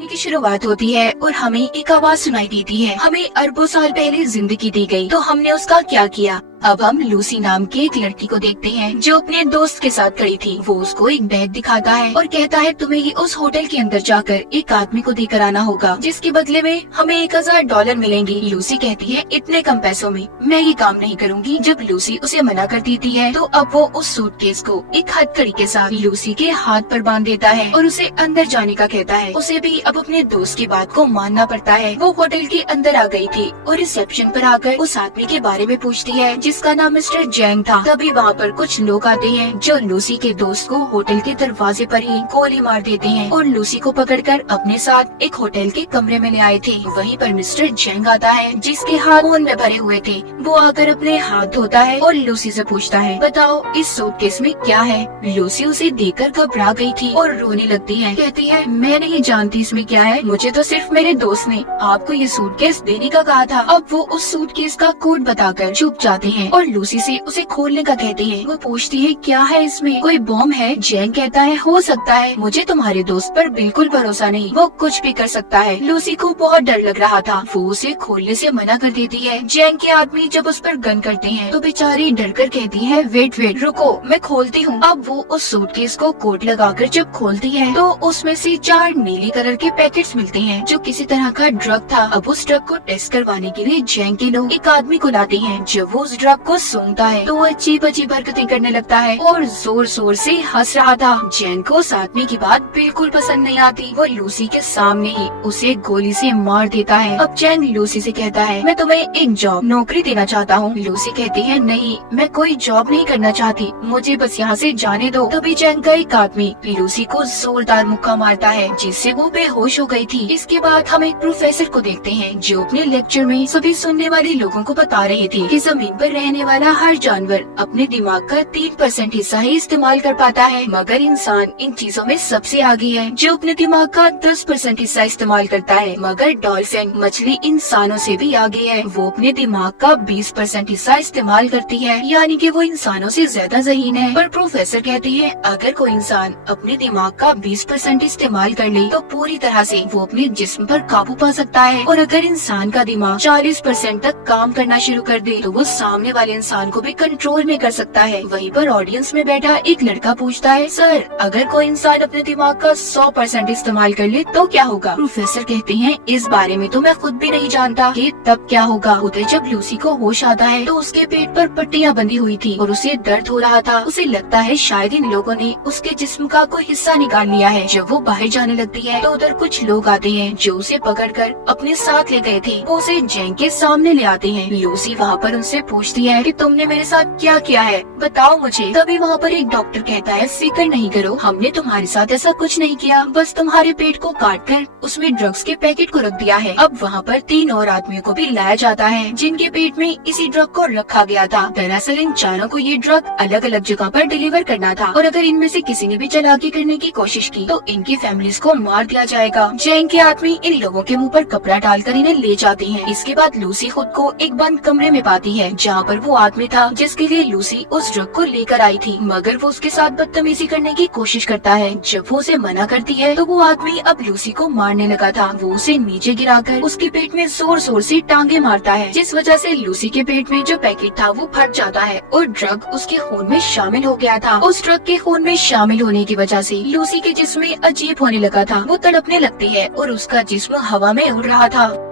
कहानी की शुरुआत होती है और हमें एक आवाज सुनाई देती है। हमें अरबों साल पहले जिंदगी दी गई, तो हमने उसका क्या किया। अब हम लूसी नाम की एक लड़की को देखते हैं जो अपने दोस्त के साथ खड़ी थी। वो उसको एक बैग दिखाता है और कहता है तुम्हें ही उस होटल के अंदर जाकर एक आदमी को देकर आना होगा, जिसके बदले में हमें $1000 मिलेंगे। लूसी कहती है इतने कम पैसों में मैं ये काम नहीं करूँगी। जब लूसी उसे मना कर देती है तो अब वो उस सूटकेस को एक हथकड़ी के साथ लूसी के हाथ पर बांध देता है और उसे अंदर जाने का कहता है। उसे भी अब अपने दोस्त की बात को मानना पड़ता है। वो होटल के अंदर आ गई थी और रिसेप्शन पर आकर उस आदमी के बारे में पूछती है जिसका नाम मिस्टर जैंग था। तभी वहाँ पर कुछ लोग आते हैं जो लूसी के दोस्त को होटल के दरवाजे पर ही गोली मार देते हैं और लूसी को पकड़कर अपने साथ एक होटल के कमरे में ले आए थे। वहीं पर मिस्टर जैंग आता है जिसके हाथ खून में भरे हुए थे। वो आकर अपने हाथ धोता है और लूसी से पूछता है बताओ इस सूटकेस में क्या है। लूसी उसे देखकर घबरा गई थी और रोने लगती है। कहती है मैं नहीं जानती इसमें क्या है, मुझे तो सिर्फ मेरे दोस्त ने आपको ये सूटकेस देने का कहा था। अब वो उस सूटकेस का कोड बताकर चुप जाते हैं और लूसी से उसे खोलने का कहते हैं। वो पूछती है क्या है इसमें, कोई बॉम्ब है। जैंग कहता है हो सकता है, मुझे तुम्हारे दोस्त पर बिल्कुल भरोसा नहीं, वो कुछ भी कर सकता है। लूसी को बहुत डर लग रहा था। वो उसे खोलने से मना कर देती है। जैंग के आदमी जब उस पर गन करते हैं तो बेचारी डर कर कहती है वेट रुको मैं खोलती हूँ। अब वो उस सूटकेस को कोट लगाकर जब खोलती है तो उसमें से 4 नीले कलर के पैकेट्स मिलते हैं जो किसी तरह का ड्रग था। अब उस ड्रग को टेस्ट करवाने के लिए जैंग के लोग एक आदमी को लाते हैं। जब वो उस ड्रग को सूंघता है तो वो अजीब अजीब हरकतें करने लगता है और जोर जोर से हंस रहा था। जैन को उस आदमी की बात बिल्कुल पसंद नहीं आती। वो लूसी के सामने ही उसे गोली से मार देता है। अब जैन लूसी से कहता है मैं तुम्हें एक जॉब नौकरी देना चाहता हूँ। लूसी कहती है नहीं मैं कोई जॉब नहीं करना चाहती, मुझे बस यहाँ से जाने दो। तभी जैन का एक आदमी लूसी को जोरदार मुक्का मारता है जिससे वो बेहोश हो गई थी। इसके बाद हम एक प्रोफेसर को देखते हैं जो अपने लेक्चर में सभी सुनने वाले लोगों को बता रहे थे कि जमीन पर रहने वाला हर जानवर अपने दिमाग का 3% हिस्सा ही इस्तेमाल कर पाता है, मगर इंसान इन चीजों में सबसे आगे है जो अपने दिमाग का 10% हिस्सा इस्तेमाल करता है। मगर डॉल्फिन मछली इंसानों से भी आगे है, वो अपने दिमाग का 20% हिस्सा इस्तेमाल करती है, यानी कि वो इंसानों से ज्यादा ज़हीन है। पर प्रोफेसर कहती है अगर कोई इंसान अपने दिमाग का 20% इस्तेमाल कर ले तो पूरी तरह से वो अपने जिस्म पर काबू पा सकता है, और अगर इंसान का दिमाग 40% तक काम करना शुरू कर दे तो वो सामने वाले इंसान को भी कंट्रोल में कर सकता है। वहीं पर ऑडियंस में बैठा एक लड़का पूछता है सर अगर कोई इंसान अपने दिमाग का 100% इस्तेमाल कर ले तो क्या होगा। प्रोफेसर कहते हैं इस बारे में तो मैं खुद भी नहीं जानता कि तब क्या होगा। उधर जब लूसी को होश आता है तो उसके पेट पर पट्टियां बंधी हुई थी और उसे दर्द हो रहा था। उसे लगता है शायद इन लोगों ने उसके जिस्म का कोई हिस्सा निकाल लिया है। जब वो बाहर जाने लगती है तो उधर कुछ लोग आते हैं जो उसे पकड़कर अपने साथ ले गए थे। वो उसे जैंग के सामने ले आते हैं। लूसी वहाँ पर उनसे पूछती है कि तुमने मेरे साथ क्या किया है, बताओ मुझे। तभी वहाँ पर एक डॉक्टर कहता है फिक्र नहीं करो, हमने तुम्हारे साथ ऐसा कुछ नहीं किया, बस तुम्हारे पेट को काट कर उसमें ड्रग्स के पैकेट को रख दिया है। अब वहाँ पर 3 और आदमियों को भी लाया जाता है जिनके पेट में इसी ड्रग को रखा गया था। दरअसल इन चारों को ये ड्रग अलग अलग जगह पर डिलीवर करना था और अगर इनमें से किसी ने भी चालाकी करने की कोशिश की तो इनकी फैमिलीज को मार दिया जाएगा। जैंग के आदमी इन लोगों के मुंह पर कपड़ा डालकर इन्हें ले जाते हैं। इसके बाद लूसी खुद को एक बंद कमरे में पाती है जहाँ पर वो आदमी था जिसके लिए लूसी उस ड्रग को लेकर आई थी, मगर वो उसके साथ बदतमीजी करने की कोशिश करता है। जब वो उसे मना करती है तो वो आदमी अब लूसी को मारने लगा था। वो उसे नीचे गिराकर उसके पेट में जोर जोर से टांगे मारता है, जिस वजह से लूसी के पेट में जो पैकेट था वो फट जाता है और ड्रग उसके खून में शामिल हो गया था। उस ड्रग के खून में शामिल होने की वजह से लूसी के जिस्म में अजीब होने लगा था। वो तड़पने लगती है और उसका जिस्म हवा में उड़ रहा था।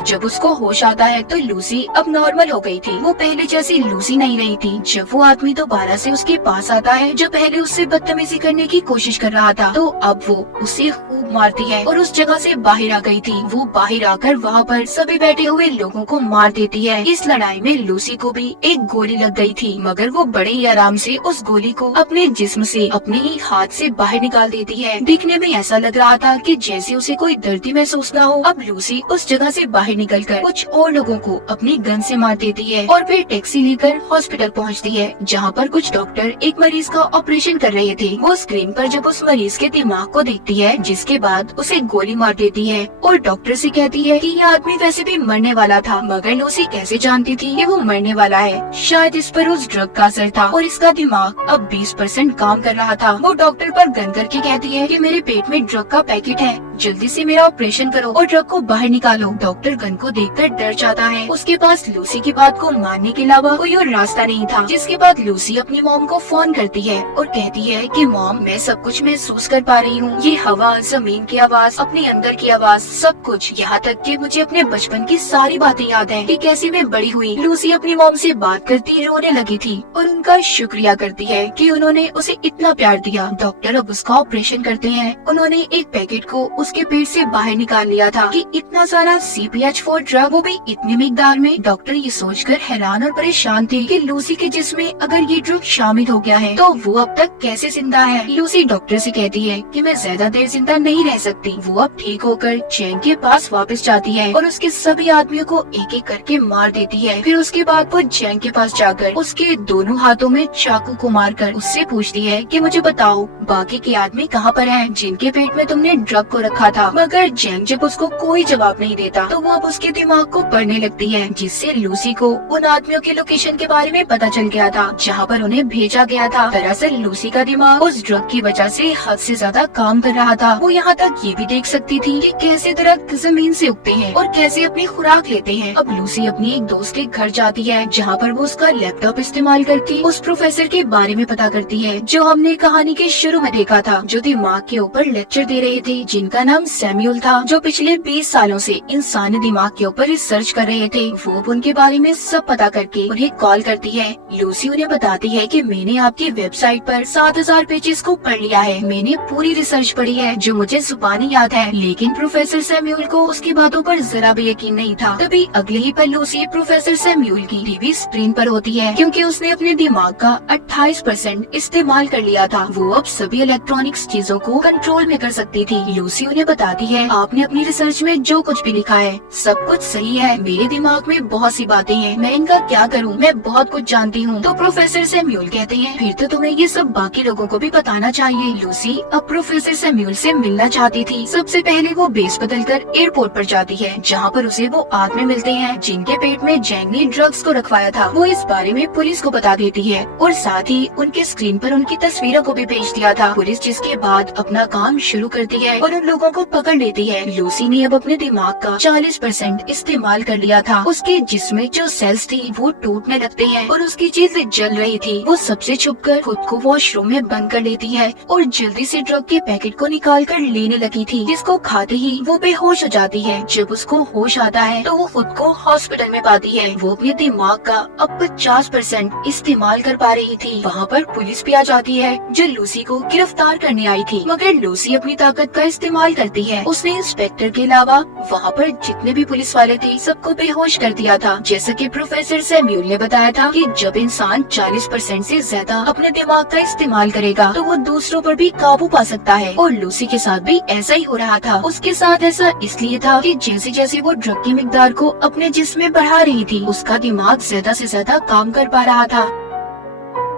जब उसको होश आता है तो लूसी अब नॉर्मल हो गई थी। वो पहले जैसी लूसी नहीं रही थी। जब वो आदमी दोबारा से उसके पास आता है जो पहले उससे बदतमीजी करने की कोशिश कर रहा था, तो अब वो उसे खूब मारती है और उस जगह से बाहर आ गई थी। वो बाहर आकर वहाँ पर सभी बैठे हुए लोगों को मार देती है। इस लड़ाई में लूसी को भी एक गोली लग गई थी, मगर वो बड़े ही आराम से उस गोली को अपने जिस्म से अपने ही हाथ से बाहर निकाल देती है। दिखने में ऐसा लग रहा था कि जैसे उसे कोई दर्द ही महसूस न हो। अब लूसी उस जगह से बाहर निकलकर कुछ और लोगों को अपनी गन से मार देती है और फिर टैक्सी लेकर हॉस्पिटल पहुंचती है जहां पर कुछ डॉक्टर एक मरीज का ऑपरेशन कर रहे थे। वो स्क्रीन पर जब उस मरीज के दिमाग को देखती है जिसके बाद उसे गोली मार देती है और डॉक्टर से कहती है कि ये आदमी वैसे भी मरने वाला था, मगर लूसी कैसे जानती थी कि वो मरने वाला है। शायद इस पर उस ड्रग का असर था और इसका दिमाग अब 20% काम कर रहा था। वो डॉक्टर पर गन करके कहती है कि मेरे पेट में ड्रग का पैकेट है, जल्दी से मेरा ऑपरेशन करो और ड्रग को बाहर निकालो। डॉक्टर गन को देखकर डर जाता है। उसके पास लूसी की बात को मानने के अलावा कोई और रास्ता नहीं था। जिसके बाद लूसी अपनी मॉम को फोन करती है और कहती है कि मॉम, मैं सब कुछ महसूस कर पा रही हूँ। ये हवा, जमीन की आवाज, अपने अंदर की आवाज, सब कुछ, यहाँ तक कि मुझे अपने बचपन की सारी बातें याद है कि कैसे मैं बड़ी हुई। लूसी अपनी मॉम से बात करती रोने लगी थी और उनका शुक्रिया करती है कि उन्होंने उसे इतना प्यार दिया। डॉक्टर अब उसका ऑपरेशन करते हैं। उन्होंने एक पैकेट को उसके पेट से बाहर निकाल लिया था कि इतना सारा CPH4 ड्रग, वो भी इतनी मिकदार में। डॉक्टर ये सोचकर हैरान और परेशान थे कि लूसी के जिस्म में अगर ये ड्रग शामिल हो गया है तो वो अब तक कैसे जिंदा है। लूसी डॉक्टर से कहती है कि मैं ज्यादा देर जिंदा नहीं रह सकती। वो अब ठीक होकर चैंग के पास वापस जाती है और उसके सभी आदमियों को एक एक करके मार देती है। फिर उसके बाद वो चैंग के पास जाकर उसके दोनों हाथों में चाकू को मारकर उससे पूछती है कि मुझे बताओ बाकी के आदमी कहाँ पर हैं जिनके पेट में तुमने ड्रग को रखा था। मगर चैंग जब उसको कोई जवाब नहीं देता तो वो अब उसके दिमाग को पढ़ने लगती है, जिससे लूसी को उन आदमियों के लोकेशन के बारे में पता चल गया था जहाँ पर उन्हें भेजा गया था। दरअसल लूसी का दिमाग उस ड्रग की वजह से हद से ज्यादा काम कर रहा था। वो यहाँ तक ये भी देख सकती थी कि कैसे दरख्त जमीन से उगते हैं और कैसे अपनी खुराक लेते हैं। अब लूसी अपनी एक दोस्त के घर जाती है जहाँ पर वो उसका लैपटॉप इस्तेमाल करके उस प्रोफेसर के बारे में पता करती है जो हमने कहानी के शुरू में देखा था, जो दिमाग के ऊपर लेक्चर दे रहे थे, जिनका नाम सैम्यूल था, जो पिछले 20 सालों से इंसानी दिमाग के ऊपर रिसर्च कर रहे थे। वो उनके बारे में सब पता करके उन्हें कॉल करती है। लूसी उन्हें बताती है कि मैंने आपकी वेबसाइट पर 7000 पेजेस को पढ़ लिया है। मैंने पूरी रिसर्च पढ़ी है जो मुझे जुबानी याद है। लेकिन प्रोफेसर सैम्यूल को उसकी बातों पर जरा भी यकीन नहीं था। तभी अगले ही पल लूसी प्रोफेसर सैम्यूल की टीवी स्क्रीन पर होती है क्योंकि उसने अपने दिमाग का 28% इस्तेमाल कर लिया था। वो अब सभी इलेक्ट्रॉनिक्स चीजों को कंट्रोल में कर सकती थी। लूसी उन्हें बताती है, आपने अपनी रिसर्च में जो कुछ भी लिखा है सब कुछ सही है। मेरे दिमाग में बहुत सी बातें हैं, मैं इनका क्या करूं? मैं बहुत कुछ जानती हूं। तो प्रोफेसर सैम्यूल कहते हैं, फिर तो तुम्हें ये सब बाकी लोगों को भी बताना चाहिए। लूसी अब प्रोफेसर सैम्यूल से मिलना चाहती थी। सबसे पहले वो बेस बदलकर एयरपोर्ट पर जाती है जहाँ पर उसे वो आदमी मिलते हैं जिनके पेट में जैंग ने ड्रग्स को रखवाया था। वो इस बारे में पुलिस को बता देती है और साथ ही उनके स्क्रीन पर उनकी तस्वीरों को भी भेज दिया था। पुलिस जिसके बाद अपना काम शुरू करती है और उन लोगों को पकड़ लेती है। लूसी ने अब अपने दिमाग का 40% इस्तेमाल कर लिया था। उसके जिस्म में जो सेल्स थी वो टूटने लगते हैं और उसकी चीजें जल रही थी। वो सबसे छुपकर खुद को वॉशरूम में बंद कर लेती है और जल्दी से ड्रग के पैकेट को निकाल कर लेने लगी थी, जिसको खाते ही वो बेहोश हो जाती है। जब उसको होश आता है तो वो खुद को हॉस्पिटल में पाती है। वो अपने दिमाग का अब 50% इस्तेमाल कर पा रही थी। वहाँ पर पुलिस भी आ जाती है जो लूसी को गिरफ्तार करने आई थी। मगर लूसी अपनी ताकत का इस्तेमाल करती है। उसने इंस्पेक्टर के अलावा वहाँ पर जितने भी पुलिस वाले थे सबको बेहोश कर दिया था। जैसा कि प्रोफेसर सैम्यूल ने बताया था कि जब इंसान 40% से ज्यादा अपने दिमाग का इस्तेमाल करेगा तो वो दूसरों पर भी काबू पा सकता है। और लूसी के साथ भी ऐसा ही हो रहा था। उसके साथ ऐसा इसलिए था कि जैसे जैसे वो ड्रग की मिकदार को अपने जिस्म में बढ़ा रही थी उसका दिमाग ज्यादा से ज्यादा काम कर पा रहा था।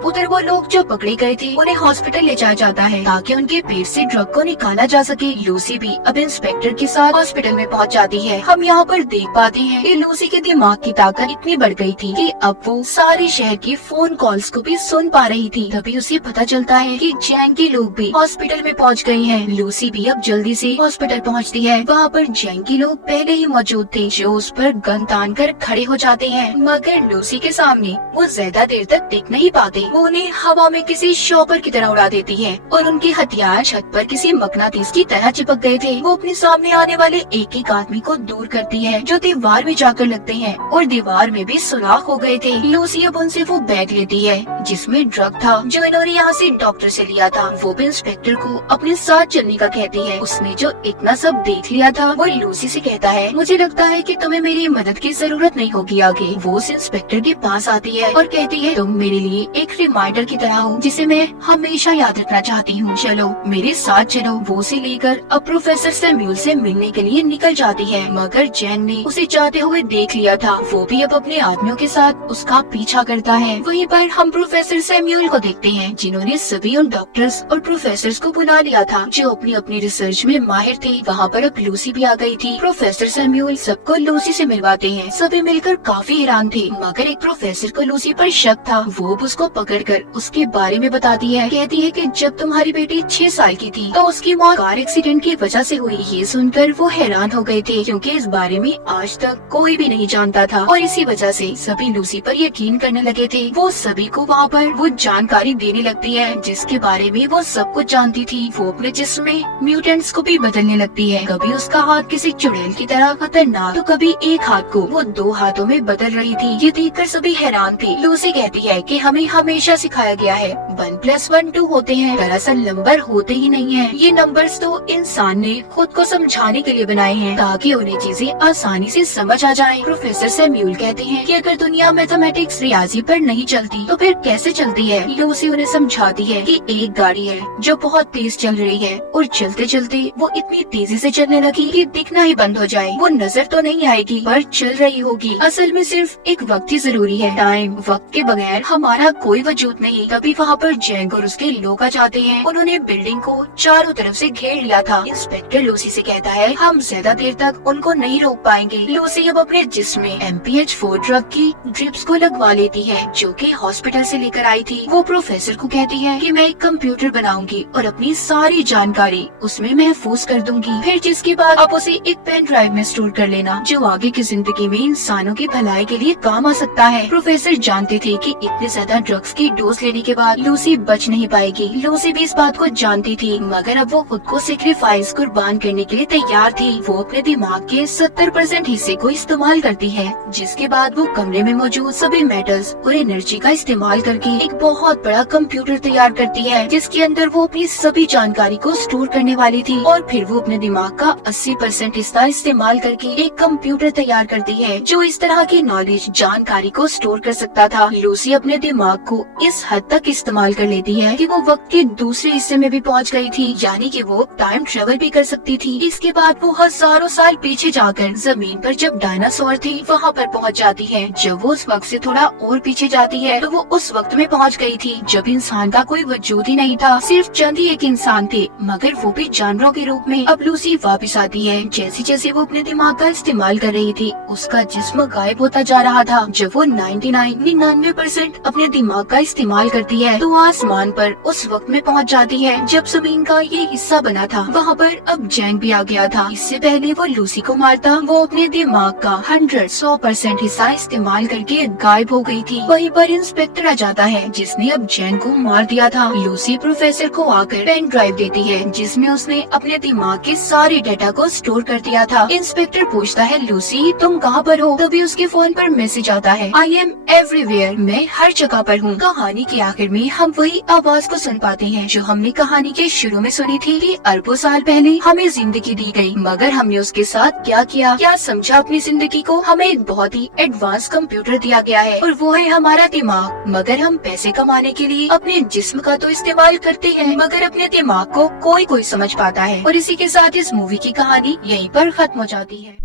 उधर वो लोग जो पकड़े गए थे उन्हें हॉस्पिटल ले जाया जाता है ताकि उनके पेट से ड्रग को निकाला जा सके। लूसी भी अब इंस्पेक्टर के साथ हॉस्पिटल में पहुंच जाती है। हम यहाँ पर देख पाते हैं कि लूसी के दिमाग की ताकत इतनी बढ़ गई थी कि अब वो सारे शहर की फोन कॉल्स को भी सुन पा रही थी। तभी उसे पता चलता है कि जैंग के लोग भी हॉस्पिटल में पहुँच गए हैं। लूसी भी अब जल्दी से हॉस्पिटल पहुँचती है। वहाँ पर जैंग के लोग पहले ही मौजूद थे जो उस पर गन तान कर खड़े हो जाते हैं। मगर लूसी के सामने वो ज्यादा देर तक टिक नहीं पाते। वो उन्हें हवा में किसी शॉपर की तरह उड़ा देती है और उनके हथियार छत पर किसी मकनातीस की तरह चिपक गए थे। वो अपने सामने आने वाले एक एक आदमी को दूर करती है जो दीवार में जाकर लगते हैं और दीवार में भी सुराख हो गए थे। लूसी अब उनसे वो बैग लेती है जिसमें ड्रग था जो इन्होंने यहाँ से डॉक्टर से लिया था। वो भी इंस्पेक्टर को अपने साथ चलने का कहती है। उसने जो इतना सब देख लिया था वो लूसी से कहता है, मुझे लगता है कि तुम्हें मेरी मदद की जरूरत नहीं होगी आगे। वो उस इंस्पेक्टर के पास आती है और कहती है, तुम मेरे लिए एक रिमाइंडर की तरह हो जिसे मैं हमेशा याद रखना चाहती हूँ। चलो मेरे साथ चलो। वो उसे लेकर अब प्रोफेसर सैम्यूल से मिलने के लिए निकल जाती है। मगर जैंग ने उसे जाते हुए देख लिया था। वो भी अब अपने आदमियों के साथ उसका पीछा करता है। वहीं पर हम प्रोफेसर सैम्यूल को देखते हैं जिन्होंने सभी उन डॉक्टर्स और प्रोफेसर्स को बुला लिया था जो अपनी अपनी रिसर्च में माहिर थे। वहाँ पर अब लूसी भी आ गई थी। प्रोफेसर सैम्यूल सबको लूसी से मिलवाते हैं। सभी मिलकर काफी हैरान थे मगर एक प्रोफेसर को लूसी पर शक था। वो उसको पकड़ पकड़कर उसके बारे में बताती है। कहती है कि जब तुम्हारी बेटी 6 साल की थी तो उसकी मौत कार एक्सीडेंट की वजह से हुई। ये सुनकर वो हैरान हो गए थे क्योंकि इस बारे में आज तक कोई भी नहीं जानता था और इसी वजह से सभी लूसी पर यकीन करने लगे थे। वो सभी को वहाँ पर वो जानकारी देने लगती है जिसके बारे में वो सब कुछ जानती थी। वो अपने जिस्म में म्यूटेंट्स को भी बदलने लगती है। कभी उसका हाथ किसी चुड़ैल की तरह खतरनाक तो कभी एक हाथ को वो 2 हाथों में बदल रही थी। ये देखकर सभी हैरान थे। लूसी कहती है कि हमें हमेशा सिखाया गया है 1+1 2 होते हैं, दरअसल नंबर होते ही नहीं है। ये नंबर्स तो इंसान ने खुद को समझाने के लिए बनाए हैं ताकि उन्हें चीजें आसानी से समझ आ जाएं। प्रोफेसर सैम्यूल कहते हैं कि अगर दुनिया मैथमेटिक्स रियाजी पर नहीं चलती तो फिर कैसे चलती है। लूसी उन्हें समझाती है कि एक गाड़ी है जो बहुत तेज चल रही है और चलते चलते वो इतनी तेजी से चलने लगी कि दिखना ही बंद हो जाए। वो नजर तो नहीं आएगी पर चल रही होगी। असल में सिर्फ एक वक्त ही जरूरी है। टाइम, वक्त के बगैर हमारा कोई वजूद नहीं। तभी वहाँ पर जैंग और उसके लोग आ जाते हैं। उन्होंने बिल्डिंग को चारों तरफ से घेर लिया था। इंस्पेक्टर लूसी से कहता है हम ज्यादा देर तक उनको नहीं रोक पाएंगे। लूसी अब अपने जिस्म में MPH4 ड्रग की ड्रिप्स को लगवा लेती है जो कि हॉस्पिटल से लेकर आई थी। वो प्रोफेसर को कहती है कि मैं एक कंप्यूटर बनाऊंगी और अपनी सारी जानकारी उसमें महफूज कर दूंगी। फिर जिसके बाद आप उसे एक पेन ड्राइव में स्टोर कर लेना जो आगे की जिंदगी में इंसानों की भलाई के लिए काम आ सकता है। प्रोफेसर जानते थे कि इतने ज्यादा ड्रग्स की डोज लेने के बाद लूसी बच नहीं पाएगी। लूसी भी इस बात को जानती थी मगर अब वो खुद को सेक्रीफाइस कुर्बान करने के लिए तैयार थी। वो अपने दिमाग के 70% हिस्से को इस्तेमाल करती है जिसके बाद वो कमरे में मौजूद सभी मेटल्स और एनर्जी का इस्तेमाल करके एक बहुत बड़ा कंप्यूटर तैयार करती है जिसके अंदर वो अपनी सभी जानकारी को स्टोर करने वाली थी। और फिर वो अपने दिमाग का 80% हिस्सा इस्तेमाल करके एक कंप्यूटर तैयार करती है जो इस तरह की नॉलेज, जानकारी को स्टोर कर सकता था। लूसी अपने दिमाग को इस हद तक इस्तेमाल कर लेती है कि वो वक्त के दूसरे हिस्से में भी पहुंच गई थी, यानी कि वो टाइम ट्रेवल भी कर सकती थी। इसके बाद वो हजारों साल पीछे जाकर जमीन पर जब डायनासोर थे वहाँ पर पहुँच जाती है। जब वो उस वक्त से थोड़ा और पीछे जाती है तो वो उस वक्त में पहुँच गई थी जब इंसान का कोई वजूद ही नहीं था, सिर्फ चंद ही एक इंसान थे मगर वो भी जानवरों के रूप में। अब लूसी वापस आती है। जैसे जैसे वो अपने दिमाग का इस्तेमाल कर रही थी उसका जिस्म गायब होता जा रहा था। जब वो 99% अपने दिमाग का इस्तेमाल करती है तो आसमान पर उस वक्त में पहुंच जाती है जब जमीन का ये हिस्सा बना था। वहाँ पर अब जैंग भी आ गया था। इससे पहले वो लूसी को मारता वो अपने दिमाग का 100% हिस्सा इस्तेमाल करके गायब हो गई थी। वहीं पर इंस्पेक्टर आ जाता है जिसने अब जैंग को मार दिया था। लूसी प्रोफेसर को आकर पेन ड्राइव देती है जिसमें उसने अपने दिमाग के सारे डाटा को स्टोर कर दिया था। इंस्पेक्टर पूछता है लूसी तुम कहाँ पर हो? तभी उसके फोन पर मैसेज आता है आई एम एवरीवेयर, मैं हर जगह पर हूँ। कहानी के आखिर में हम वही आवाज को सुन पाते हैं जो हमने कहानी के शुरू में सुनी थी कि अरबों साल पहले हमें जिंदगी दी गई मगर हमने उसके साथ क्या किया, क्या समझा अपनी जिंदगी को। हमें एक बहुत ही एडवांस कंप्यूटर दिया गया है और वो है हमारा दिमाग, मगर हम पैसे कमाने के लिए अपने जिस्म का तो इस्तेमाल करते हैं मगर अपने दिमाग को कोई समझ पाता है। और इसी के साथ इस मूवी की कहानी यहीं पर खत्म हो जाती है।